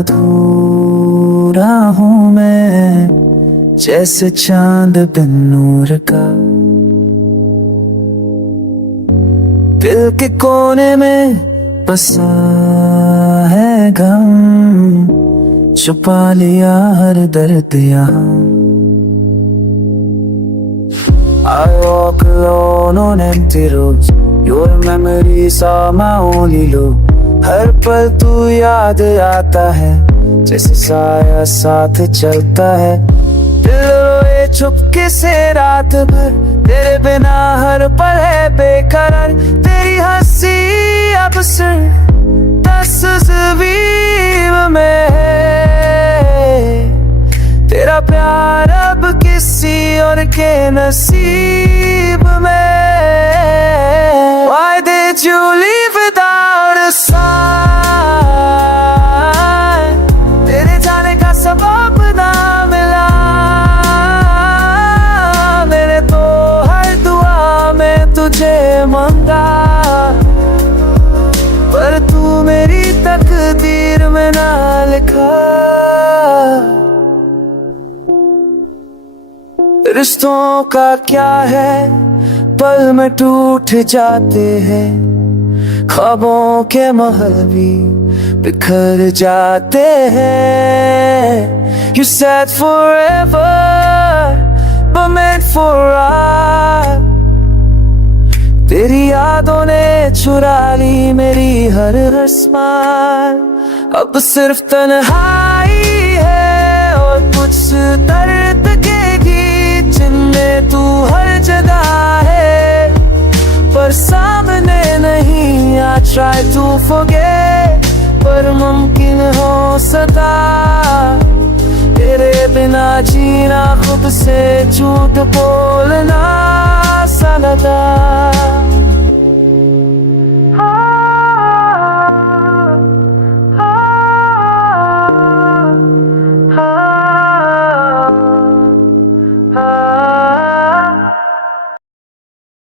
अधूरा हूँ मैं, जैसे चांद बिन नूर का। दिल के कोने में बसा है गम, छुपा लिया हर दर्द यहाँ। I walk alone on empty roads, your memories are my only loop। हर पल तू याद आता है, जैसे साया साथ चलता है। दिल रोए चुपके से रात भर, तेरे बिना हर पल है बेकरार। तेरी हंसी अब सिर्फ तस्वीर में है, तेरा प्यार अब किसी और के नसीब में। Why did you leave without a sign? तेरे जाने का सबब ना मिला, मैंने तो हर दुआ में तुझे मांगा, पर तू मेरी तकदीर में ना लिखा। रिश्तों का क्या है, पल में टूट जाते हैं, ख्वाबों के महल भी बिखर जाते हैं। You said forever, but meant for us। तेरी यादों ने चुरा ली मेरी हर स्माइल, अब सिर्फ तन्हाई है और कुछ दर्द के गीत जिनमें तू हर जगह है, पर सामने नहीं। I try to forget, पर मुमकिन हो सका, तेरे बिना जीना खुद से झूठ बोलना सा लगा।